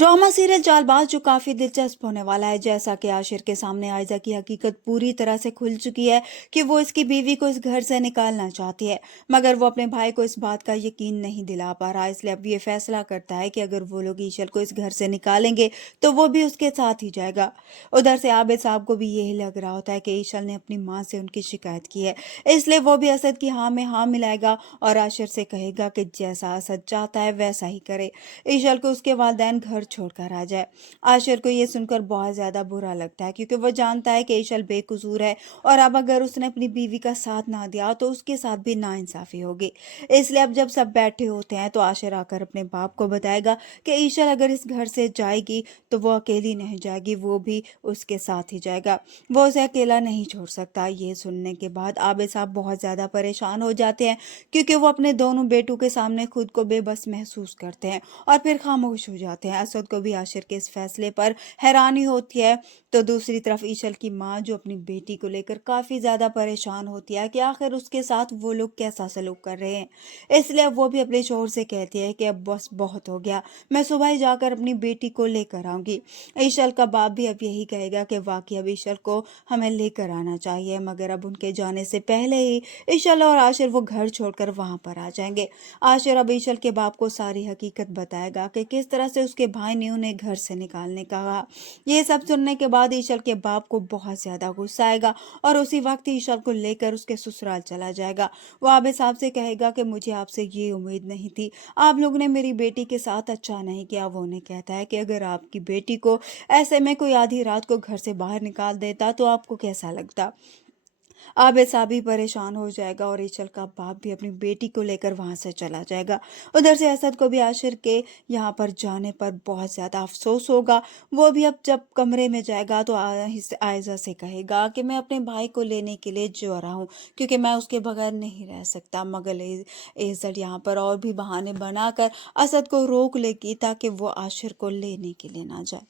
Drama serial Chaalbaaz जो काफी दिलचस्प होने वाला है। जैसा कि आशिर के सामने आयजा की हकीकत पूरी तरह से खुल चुकी है कि वो इसकी बीवी को इस घर से निकालना चाहती है, मगर वो अपने भाई को इस बात का यकीन नहीं दिला पा रहा। इसलिए अब ये फैसला करता है कि अगर वो लोग ईशल को इस घर से निकालेंगे तो वो भी उसके साथ ही जाएगा। उधर से आबिद साहब को भी यही लग रहा होता है कि ईशल ने अपनी माँ से उनकी शिकायत की है, इसलिए वो भी असद की हाँ में हाँ मिलाएगा और आशिर से कहेगा कि जैसा असद चाहता है वैसा ही करे, ईशल को उसके वालिदैन घर छोड़कर आ जाए। आशिर को ये सुनकर बहुत ज्यादा बुरा लगता है, क्योंकि वो जानता है कि ईशल बेकसूर है और अब अगर उसने अपनी बीवी का साथ ना दिया तो उसके साथ भी नाइंसाफी होगी। इसलिए अब जब सब बैठे होते हैं तो आशिर आकर अपने बाप को बताएगा कि ईशल अगर इस घर से जाएगी तो वो अकेली नहीं जाएगी, वो भी उसके साथ ही जाएगा, वो उसे अकेला नहीं छोड़ सकता। ये सुनने के बाद आबिद साहब बहुत ज्यादा परेशान हो जाते हैं, क्योंकि वो अपने दोनों बेटों के सामने खुद को बेबस महसूस करते हैं और फिर खामोश हो जाते हैं। असद को भी आशिर के इस फैसले पर हैरानी होती है, तो दूसरी तरफ ईशल की माँ जो अपनी बेटी को लेकर काफी ज्यादा परेशान होती है कि आखिर उसके साथ वो लोग कैसा सलूक कर रहे हैं। इसलिए अब वो भी अपने शोहर से कहती है कि अब बस बहुत हो गया, मैं सुबह ही जाकर अपनी बेटी को लेकर आऊंगी। ईशल का बाप भी अब यही कहेगा कि वाकई अब ईशल को हमें लेकर आना चाहिए, मगर अब उनके जाने से पहले ही ईशल और आशिर वो घर छोड़कर वहां पर आ जाएंगे। आशिर अब ईशल के बाप को सारी हकीकत बताएगा कि किस तरह से उसके भाई ने उन्हें घर से निकालने का कहा। ये सब सुनने के बाद ईशल के बाप को बहुत ज्यादा गुस्सा आएगा और उसी वक्त ईशल को लेकर उसके ससुराल चला जाएगा। वो आबिद साहब से कहेगा कि मुझे आपसे ये उम्मीद नहीं थी, आप लोग ने मेरी बेटी के साथ अच्छा नहीं किया। वो उन्हें कहता है कि अगर आपकी बेटी को ऐसे में कोई आधी रात को घर से बाहर निकाल देता तो आपको कैसा लगता। आबिद साहब भी परेशान हो जाएगा और ईशल का बाप भी अपनी बेटी को लेकर वहां से चला जाएगा। उधर से असद को भी आशिर के यहाँ पर जाने पर बहुत ज्यादा अफसोस होगा। वो भी अब जब कमरे में जाएगा तो आयजा से कहेगा कि मैं अपने भाई को लेने के लिए जो रहा हूँ, क्योंकि मैं उसके बगैर नहीं रह सकता। मगर इज्जत यहाँ पर और भी बहाने बनाकर असद को रोक लेगी ताकि वो आशिर को लेने के लिए ना जाए।